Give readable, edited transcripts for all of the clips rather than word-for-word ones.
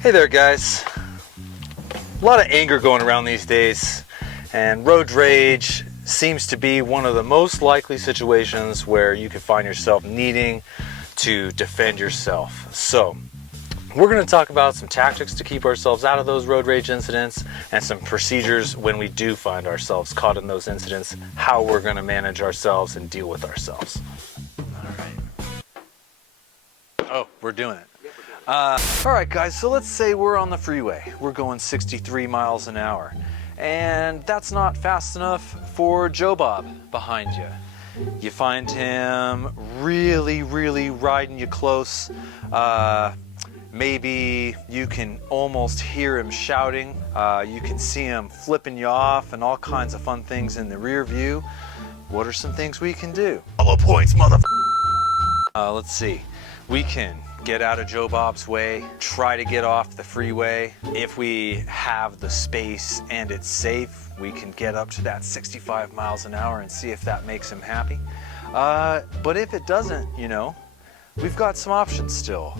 Hey there guys. A lot of anger going around these days, and road rage seems to be one of the most likely situations where you can find yourself needing to defend yourself. So we're going to talk about some tactics to keep ourselves out of those road rage incidents and some procedures when we do find ourselves caught in those incidents, how we're going to manage ourselves and deal with ourselves. All right. Oh, we're doing it. All right guys, so let's say we're on the freeway. We're going 63 miles an hour, and that's not fast enough for Joe Bob behind you. You find him really riding you close. Maybe you can almost hear him shouting. You can see him flipping you off and all kinds of fun things in the rear view. What are some things we can do? Hollow points, let's see. We can get out of Joe Bob's way, try to get off the freeway. If we have the space and it's safe, we can get up to that 65 miles an hour and see if that makes him happy. But if it doesn't, you know, we've got some options still.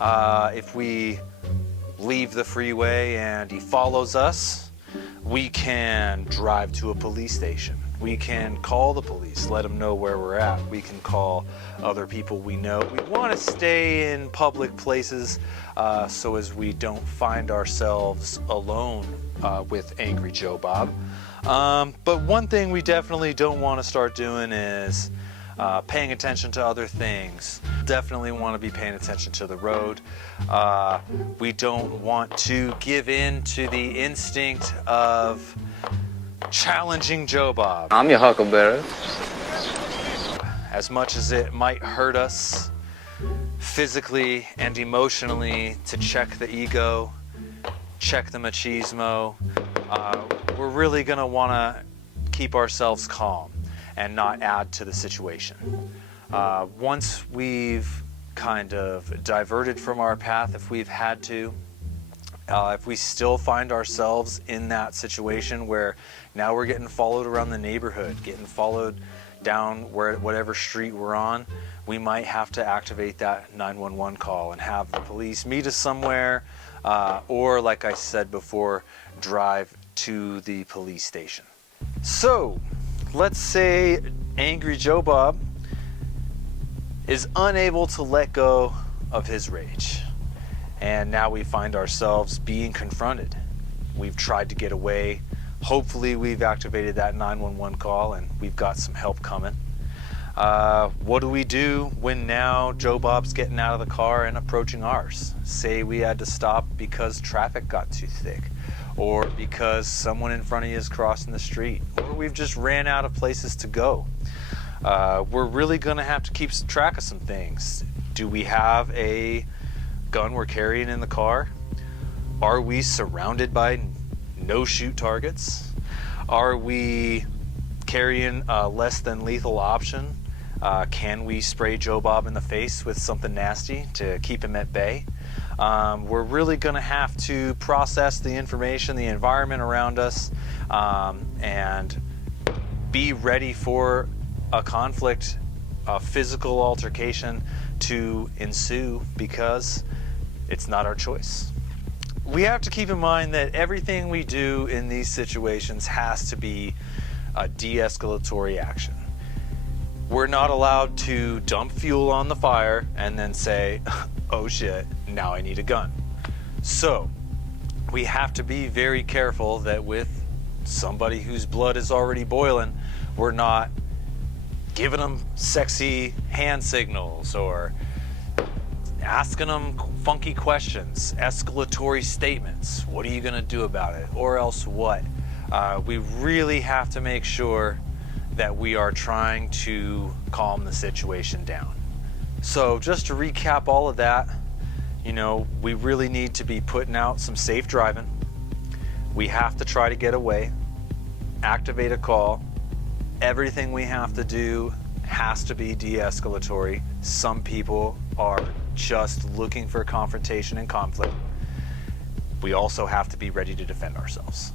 If we leave the freeway and he follows us, we can drive to a police station. We can call the police, let them know where we're at. We can call other people we know. We want to stay in public places so as we don't find ourselves alone with Angry Joe Bob. But one thing we definitely don't want to start doing is paying attention to other things. Definitely want to be paying attention to the road. We don't want to give in to the instinct of challenging Joe Bob. I'm your huckleberry. As much as it might hurt us physically and emotionally to check the ego, check the machismo, we're really gonna wanna keep ourselves calm and not add to the situation. Once we've kind of diverted from our path, if we've had to, if we still find ourselves in that situation where now we're getting followed around the neighborhood, getting followed down whatever street we're on, we might have to activate that 911 call and have the police meet us somewhere, or like I said before, drive to the police station. So let's say Angry Joe Bob is unable to let go of his rage. And now we find ourselves being confronted. We've tried to get away. Hopefully we've activated that 911 call and we've got some help coming. What do we do when now Joe Bob's getting out of the car and approaching ours? Say we had to stop because traffic got too thick, or because someone in front of you is crossing the street, or we've just ran out of places to go. We're really gonna have to keep track of some things. Do we have a gun we're carrying in the car? Are we surrounded by no-shoot targets? Are we carrying a less than lethal option? Can we spray Joe Bob in the face with something nasty to keep him at bay? We're really gonna have to process the information, the environment around us, and be ready for a conflict, a physical altercation to ensue, because it's not our choice. We have to keep in mind that everything we do in these situations has to be a de-escalatory action. We're not allowed to dump fuel on the fire and then say, oh shit, now I need a gun. So we have to be very careful that with somebody whose blood is already boiling, we're not giving them sexy hand signals or asking them funky questions, escalatory statements. What are you gonna do about it? Or else what? We really have to make sure that we are trying to calm the situation down. So just to recap all of that, you know, we really need to be putting out some safe driving. We have to try to get away, activate a call. Everything we have to do has to be de-escalatory. Some people are just looking for confrontation and conflict. We also have to be ready to defend ourselves.